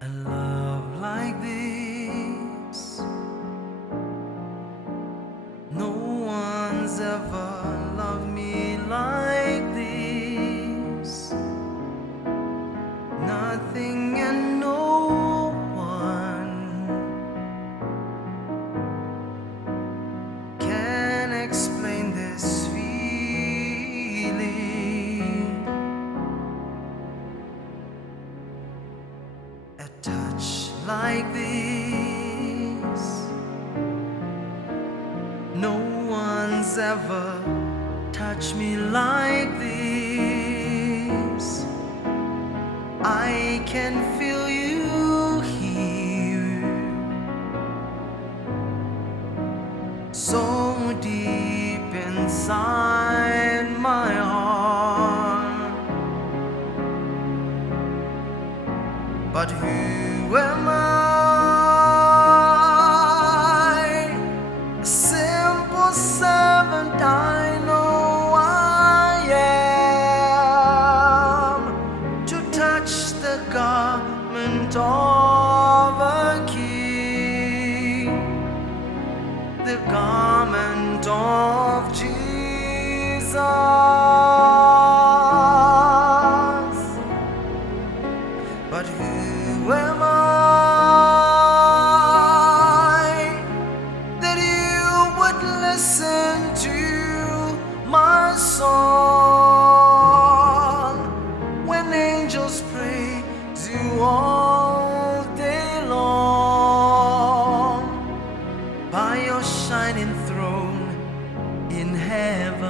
A love like this, no one's ever loved me like this. Nothing and no one can explain this feeling. A touch like this, no one's ever touched me like this. I can feel you here, so deep inside my heart. But who am I? A simple servant, I know I am, to touch the garment of a king, the garment of Jesus. But who am I that you would listen to my song when angels praise you all day long by your shining throne in heaven?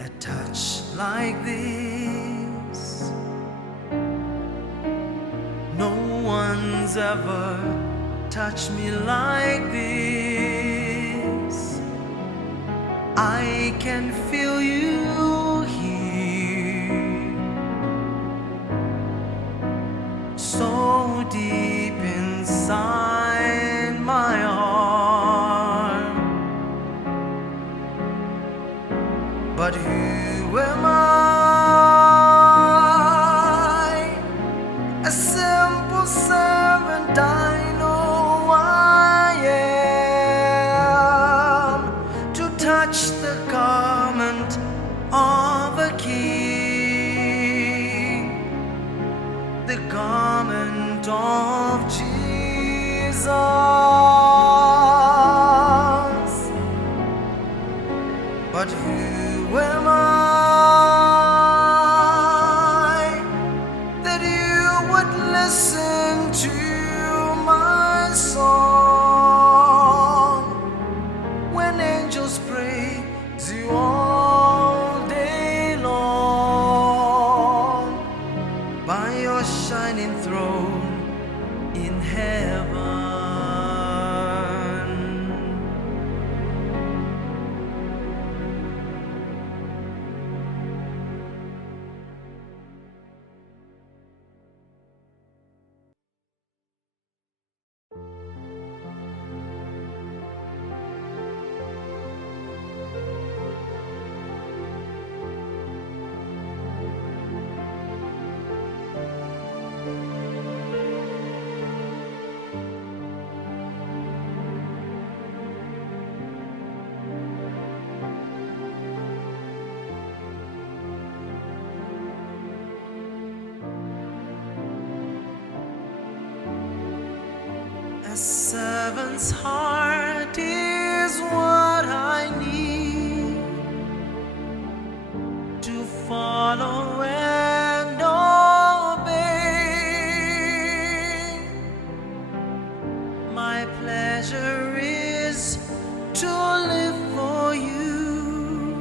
A touch like this, no one's ever touched me like this. I can feel you here, so deep inside my heart. But who am I? A simple servant, I know I am, to touch the garment of a king, the garment of Jesus. But who am I that you would listen to my song when angels praise you all day long by your shining throne in heaven? A servant's heart is what I need to follow and obey. My pleasure is to live for you,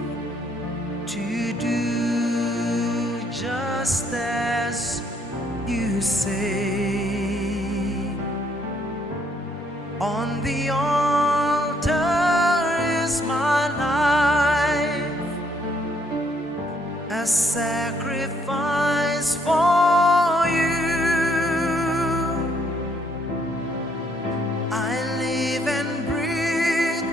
to do just as you say. On the altar is my life, a sacrifice for you. I live and breathe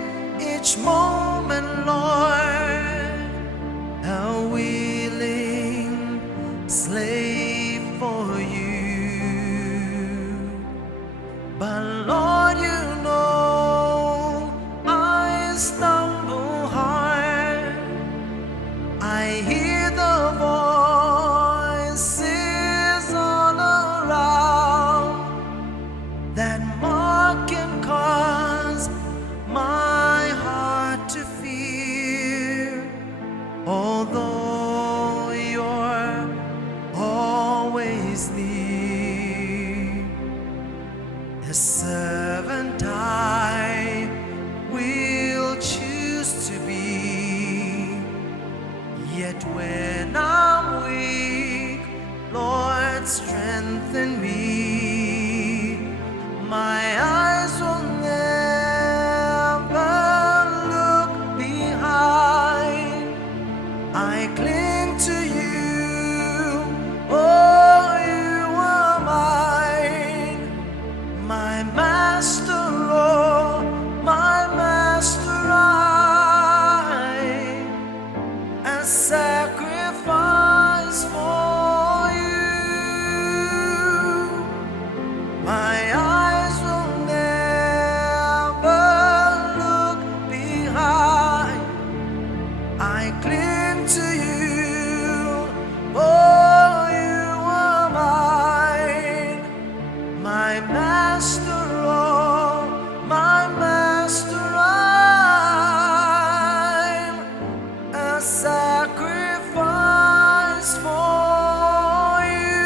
each moment, Lord, a will Yet when I'm weak, Lord, strengthen me. My eyes will never look behind. I cling to you, oh, you are mine. My master, oh, my master, a sacrifice for you. My eyes will never look behind. I cling to you, oh, you are mine. My master, oh, my master, I'm a sacrifice for you.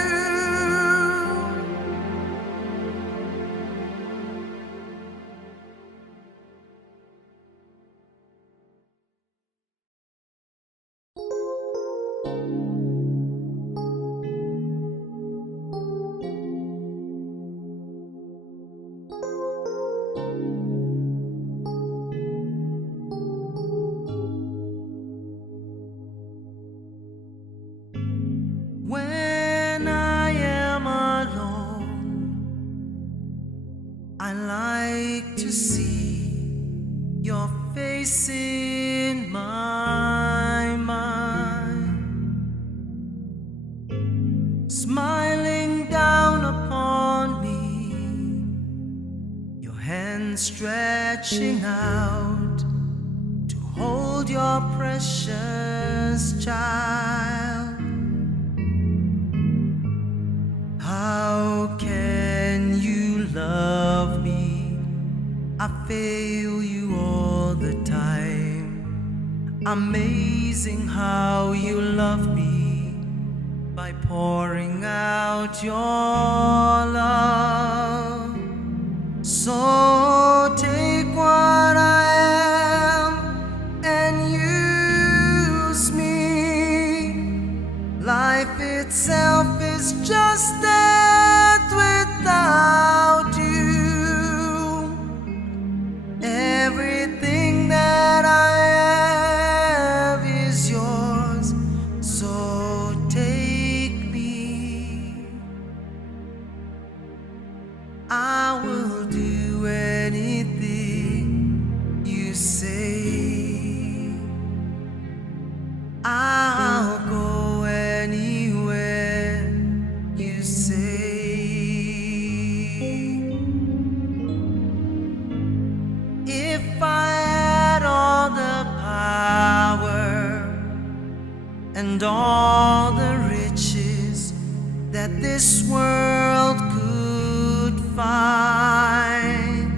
When I am alone, I like to see your face in my mind, smiling down upon me, your hand stretching out to hold your precious child. How can you love me? I fail you all the time. Amazing how you love me by pouring out your love. So take what I am and use me. Life itself is just death without you. Everything that I have is yours, so take me. I will do anything you say. I'll go anywhere you say. If I had all the power and all the riches that this world could find,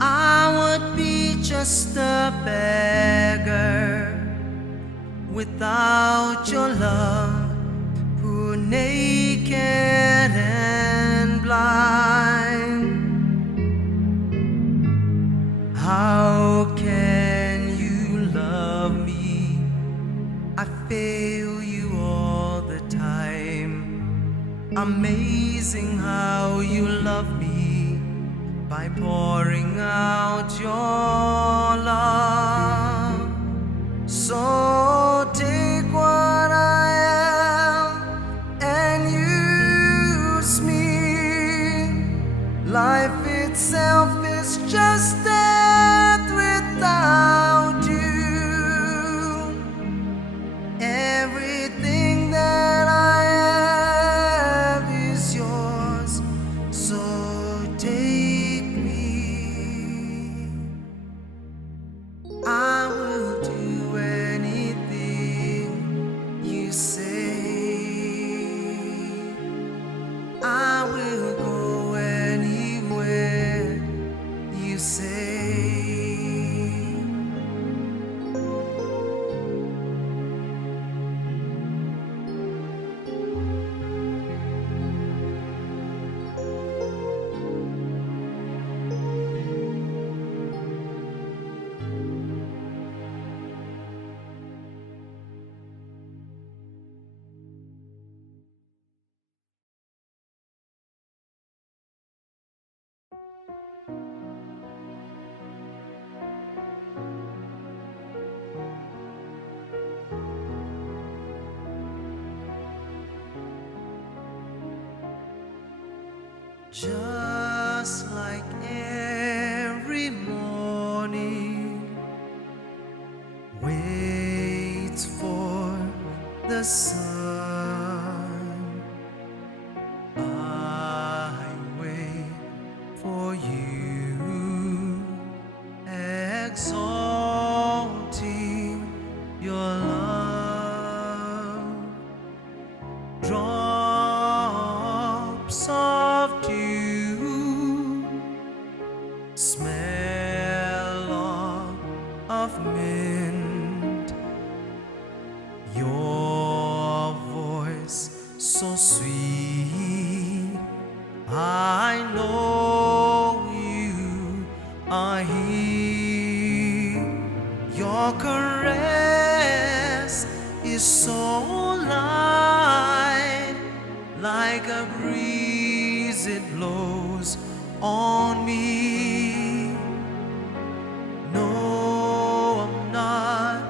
I would be just a beggar without your love, poor, naked and blind. How can you love me? I fail you all the time. Amazing how you love me by pouring out your love. So take what I am and use me. Life itself is just death without you. Everything that I have is yours, so take me. just like every morning waits for the sun. I wait for you, exalting your love. Drops of dew, smell of mint, your voice so sweet. I know you are here. Your caress is so light, like a breeze it blows on me. No, I'm not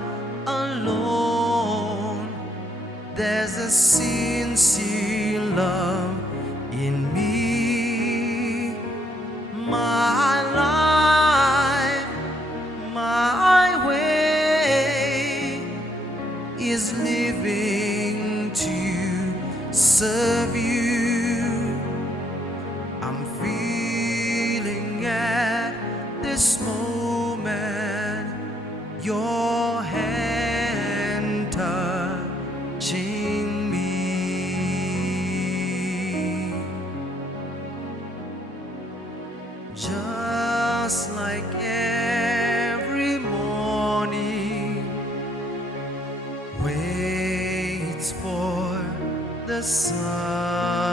alone. There's a sincere love in me. My life, my way is living to serve you. I'm feeling at this moment your hand touching me. Just like every morning waits for the sun,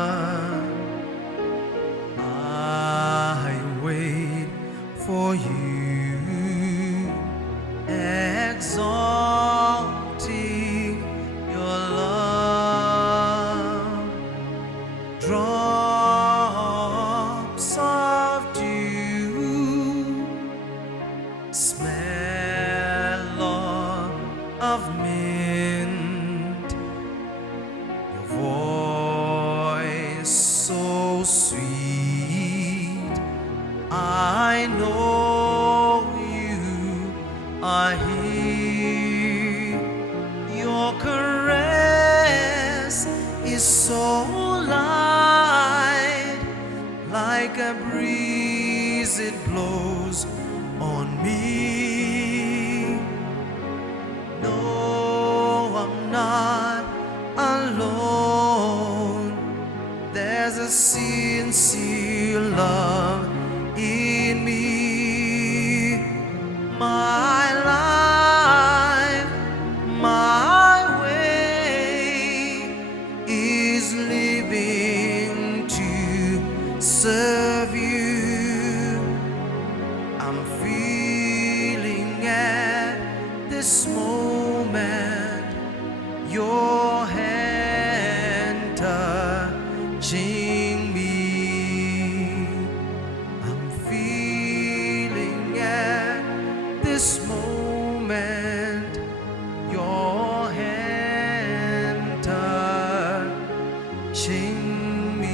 I wait for you, exalting your love. Drops of dew, smell of mint, your voice so sweet. I know you are here. Your caress is so light, like a breeze it blows on me. No, I'm not alone. There's a sincere love in me. My life, my way is living to serve you. I'm feeling at this moment your hand touching me. I'm feeling at this moment your hand touching me.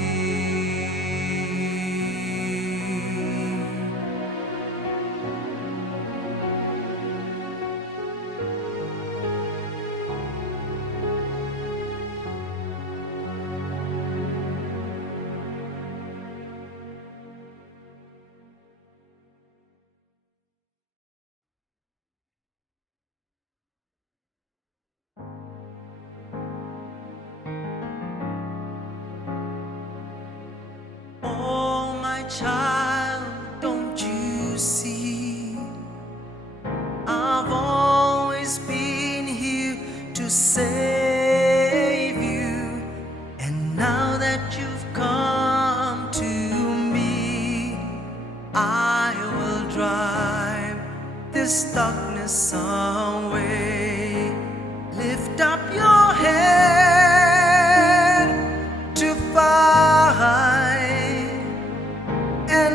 Oh, my child, don't you see? I've always been here to save you. And now that you've come to me, I will drive this darkness away. Lift up your head to fight and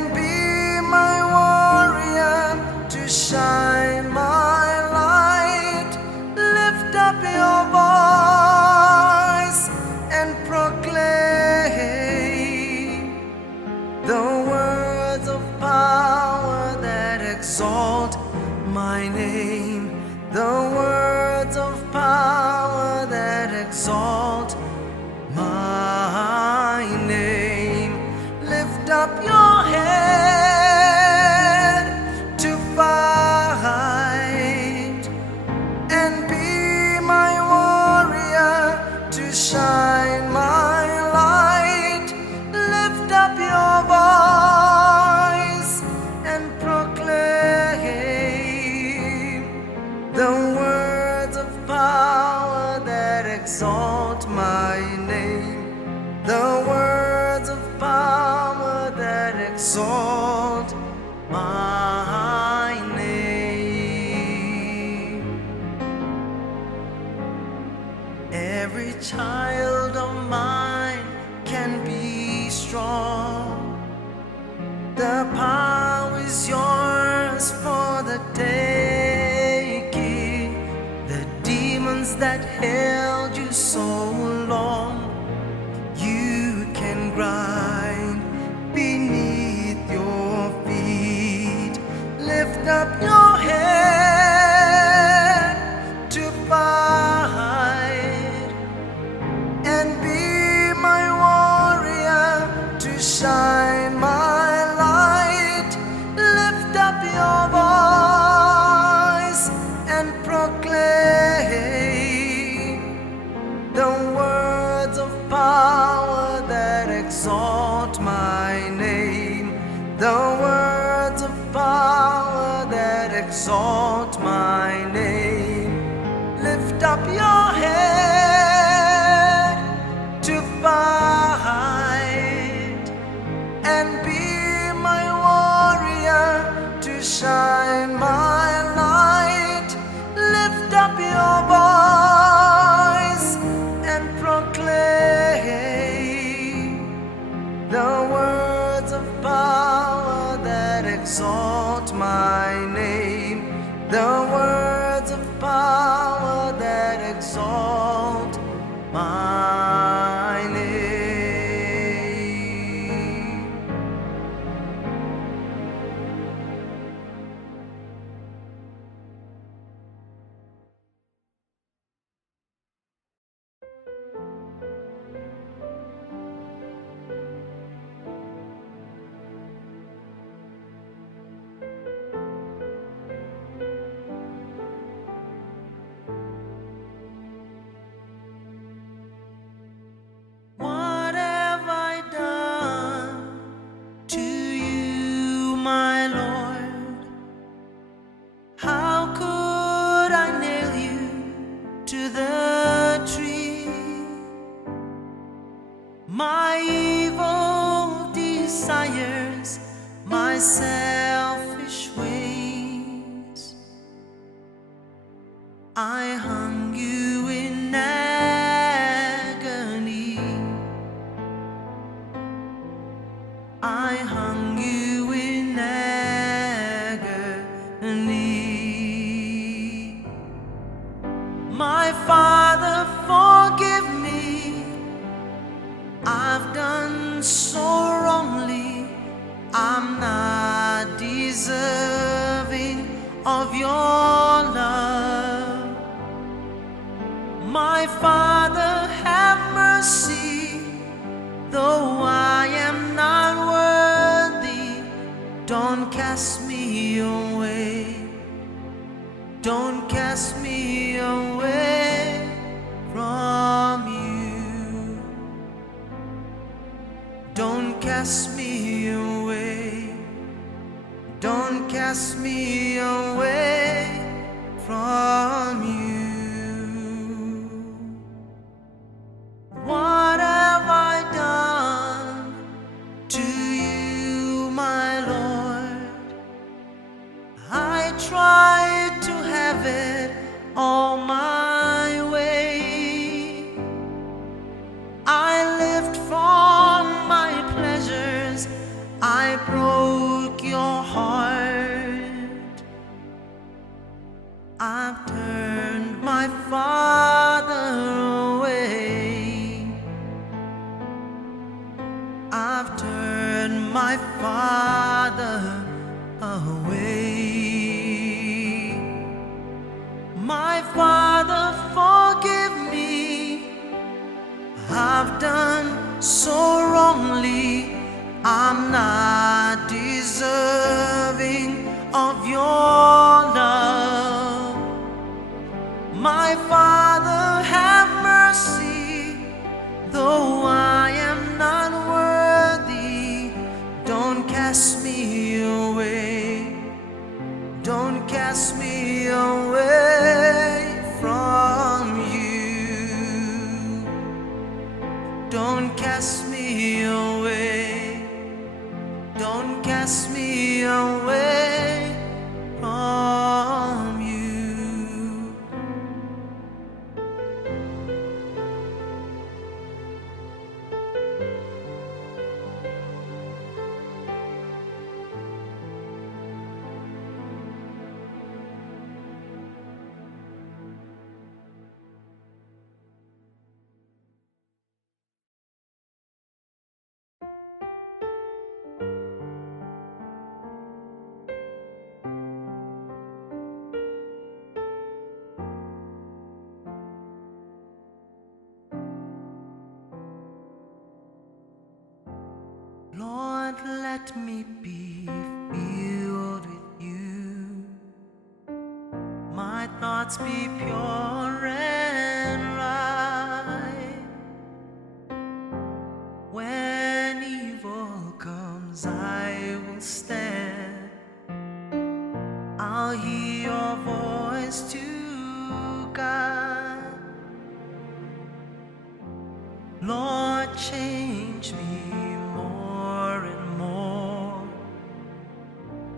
words of power that exalt my name, the words of power that exalt my name. Every child of mine can be strong. The power is yours for the taking. The demons that held you so long, you can grind beneath your feet. Lift up your head to fight and be my warrior to shine my light. Lift up your voice and proclaim the words of power that exalt my name, the words of power that exalt my name. Lift up your head to fight and be my warrior to shine my light. Lift up your voice and proclaim the words of power that exalt my name, the words of power that exalt my name. What have I done to you, my Lord? How could I nail you to the tree? My evil desires, my selfish ways, I hung you in agony. I hung you in agony. My Father, forgive me. I've done so wrongly. I'm not deserving of your love. My Father, have mercy. Though I am not worthy, don't cast me away. Don't cast me away from you. Don't cast me away. Don't cast me away from you. What have I done to you, my Lord? I tried to have it all my way. I lived for my pleasures. I broke your heart. I've turned my Father away. I've turned my Father away. My Father, forgive me. I've done so wrongly. I'm not deserving of your love. My Father, have mercy. Though I am not worthy, don't cast me away. Don't cast me away from let me be filled with you. My thoughts be pure and right. When evil comes, I will stand. I'll hear your voice to guide. Lord, change me more and more.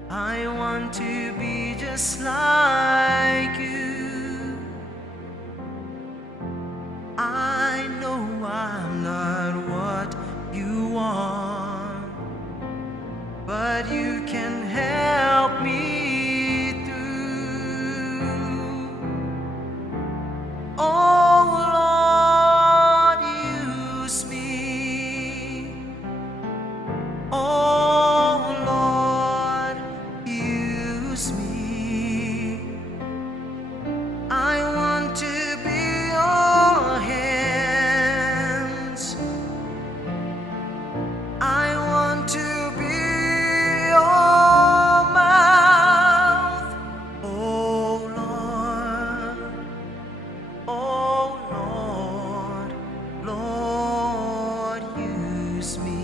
I want to be just like you. I know I'm not what you want, but you can help me through. Oh Lord, use me. Oh Lord, use me. I want to be your hands. I want to be your mouth. Oh Lord, oh Lord, Lord, use me.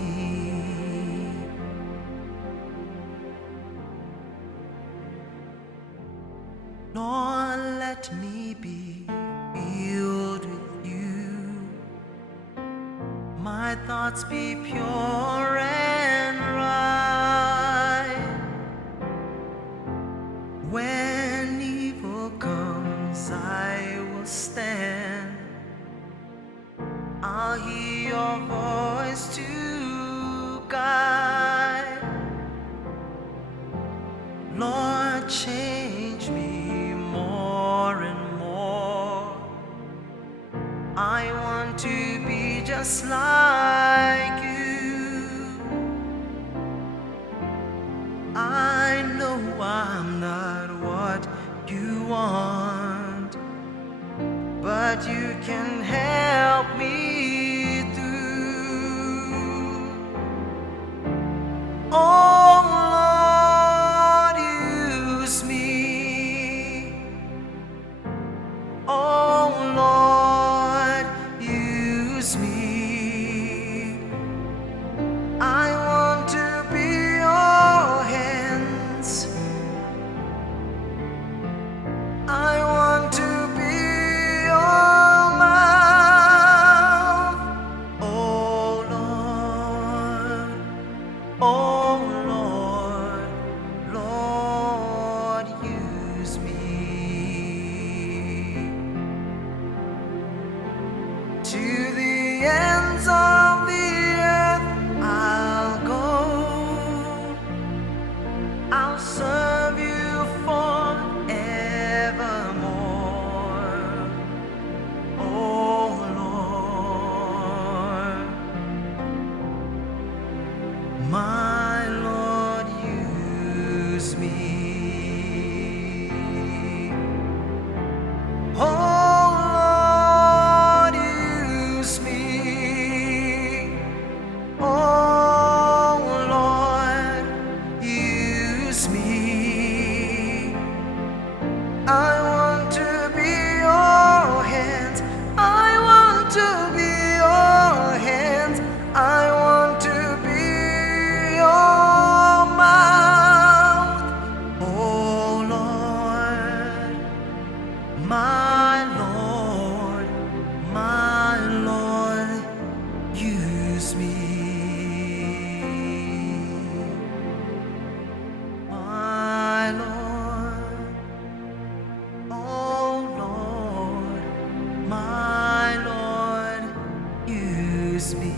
Lord, let me be filled with you. My thoughts be pure and right. When evil comes, I will stand. I'll hear your voice to guide. Lord, change me more and more. I want to be just like you. I know I'm not what you want, but you can help me through. Oh Lord, use me. Oh Lord, use me. I want to be your hands. I want to be your mouth. Oh Lord, oh Lord, Lord, use me. To the ends of the earth I'll go. I'll serve you forevermore. Oh Lord, my Lord, use me. Oh Lord, use me. Oh Lord, use me. I want to be your hands. I want to be your hands. I want to be your mouth. Oh Lord, my Lord, my Lord, use me. My Lord, oh Lord, my Lord, use me.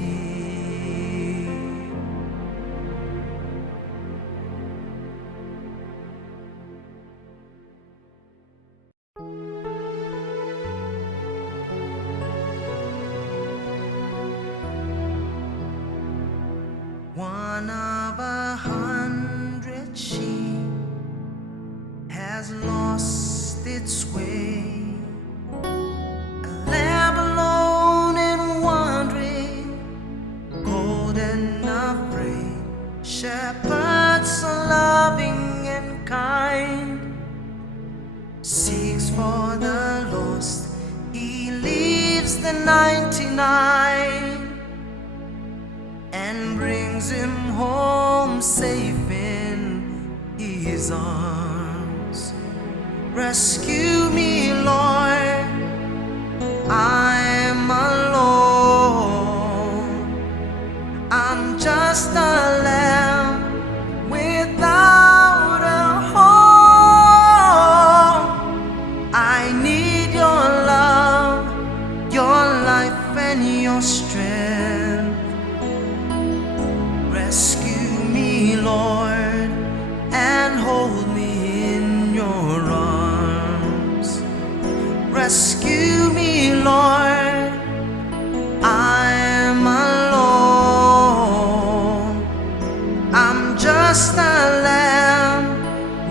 One of 100 sheep has lost its way. A lamb alone and wandering, cold and afraid, shepherd the 99 and brings him home safe in his arms. Rescue me, Lord, I'm alone. I'm just a lamb without a home. I need your love, your life and your strength. Rescue me, Lord, and hold me in your arms. Rescue me, Lord, I'm alone. I'm just a lamb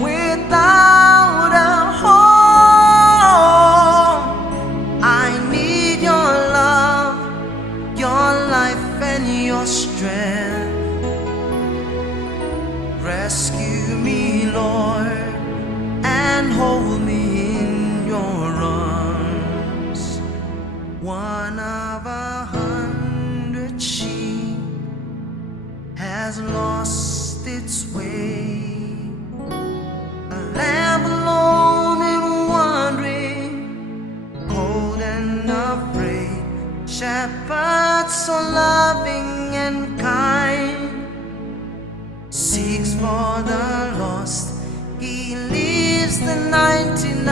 without a home. I need your love, your life and your strength. Rescue me, Lord, and hold me in your arms. One of 100 sheep has lost its way. A lamb alone and wandering, cold and afraid. Shepherd so loving and kind seeks for the lost. He leaves the 99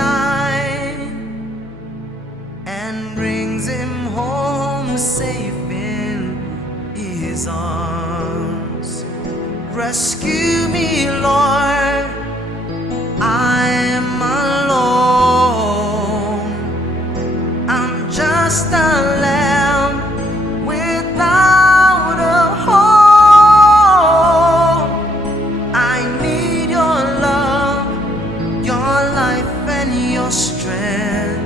and brings him home safe in his arms. Rescue me, Lord, I'm alone. I'm just a lamb without a home. I need your love, your life and your strength.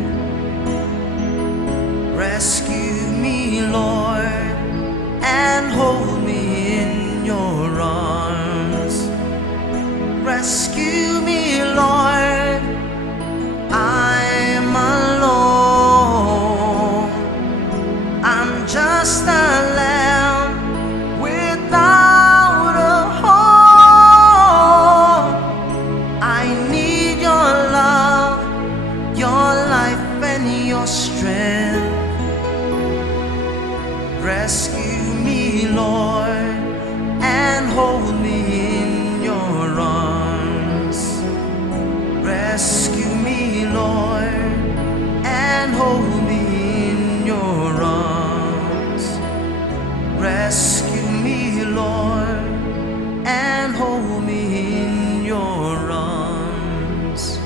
Rescue me, Lord, and hold me in your arms. Rescue me, Lord, I'm alone. I'm just a lamb without a home. I need your love, your life and your strength. Rescue me, Lord, and hold me in your arms. Rescue me, Lord, and hold me in your arms. Rescue me, Lord, and hold me in your arms.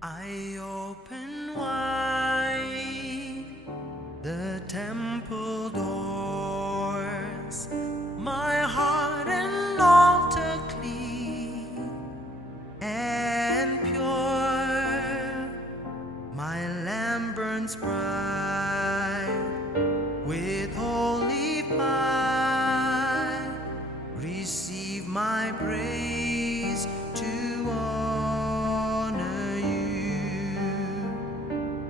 I open wide the temple doors, my heart and altar clean and pure. My lamp burns bright with holy fire. Receive my praise to honor you.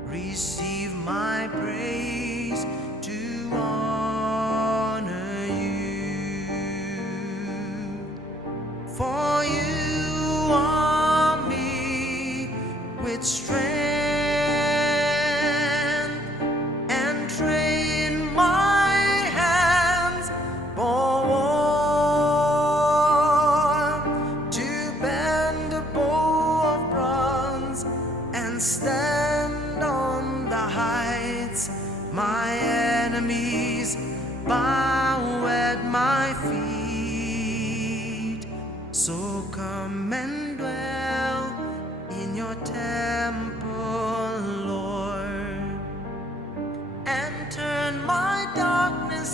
Receive my praise to honor you. For you are me with strength and train my hands for war, to bend a bow of bronze and stand on the heights. My enemies bow at my feet. So come and dwell in your temple, Lord, and turn my darkness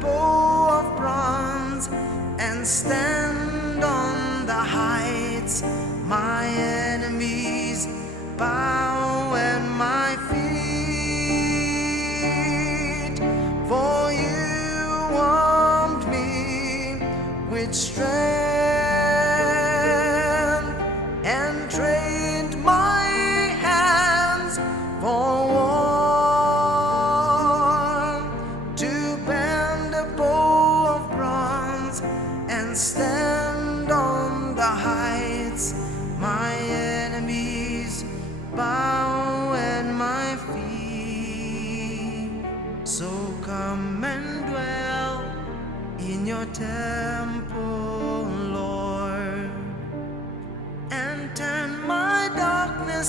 bow of bronze and stand on the heights. My enemies bow at my feet, for you armed me with strength and trained my hands for war, to bend a bow of bronze and stand on the heights. My enemies bow at my feet. So come and dwell in your temple, Lord, and turn my darkness